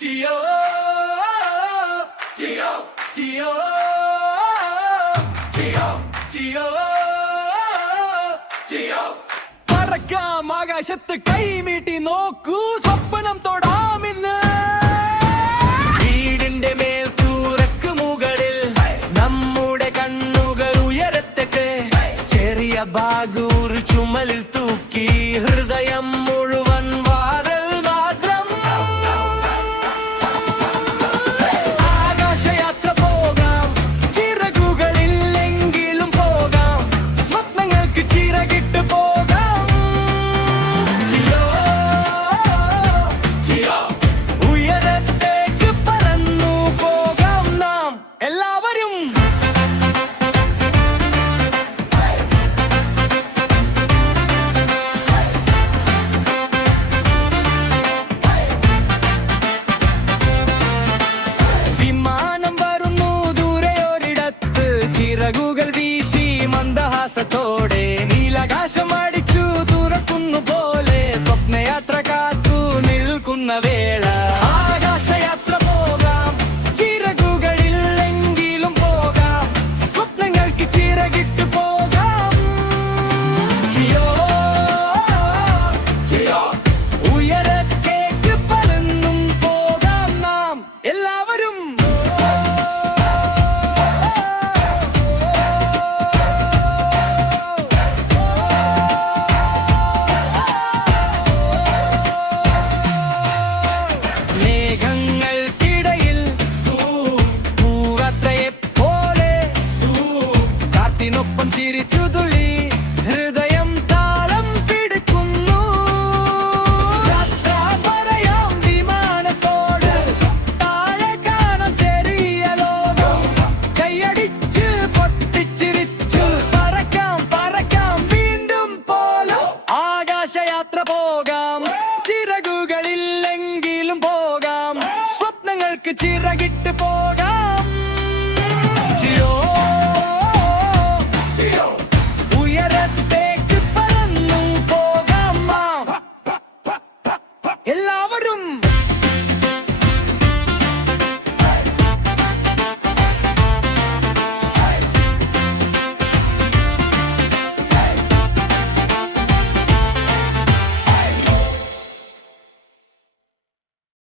ജിയോ ജിയോ ജിയോ ജിയോ ജിയോ ജിയോ പറക്കാം ആകാശത്ത് കൈമീട്ടി നോക്കൂ സ്വപ്നം തൊടാമിന്ന് വീടിന്റെ മേൽക്കൂരക്ക് മുകളിൽ നമ്മുടെ കണ്ണുകൾ ഉയരത്തെട്ട് ചെറിയ ബാഗൂർ ചുമലിൽ തൂക്കി ഹൃദയം മുഴുവൻ വാരൽ മാത്രം ആകാശയാത്ര പോകാം ചിറകുകളില്ലെങ്കിലും പോകാം സ്വപ്നങ്ങൾക്ക് ചിറകിട്ട് പോകാം ജിയോ ജിയോ ഉയരത്തേക്ക് പറന്നു പോകാം നാം എല്ലാവരും ചിറകുകൾ വീശി മന്ദഹാസത്തോടെ നീലാകാശം അടിച്ചു തുറക്കുന്നു പോലെ സ്വപ്നയാത്ര കാത്തു നിൽക്കുന്ന വേള ആകാശയാത്ര പോകാം ചിറകുകളില്ലെങ്കിലും പോകാം സ്വപ്നങ്ങൾക്ക് ചിറകിട്ട് പോകാം ജിയോ ജിയോ ഉയരത്തേക്ക് പറന്നും പോകാം നാം എല്ലാവരും ൊപ്പം ചിരിച്ചു തുള്ളി ഹൃദയം താളം പിടിക്കുന്നു പറയാം വിമാനത്തോട് താഴെ കാണാം ചെറിയ ലോകം കൈയടിച്ച് പൊട്ടിച്ചിരിച്ചു പറക്കാം പറക്കാം വീണ്ടും പോലും ആകാശയാത്ര പോകാം ചിറകുകളില്ലെങ്കിലും പോകാം സ്വപ്നങ്ങൾക്ക് ചിറകിട്ട് പോകാം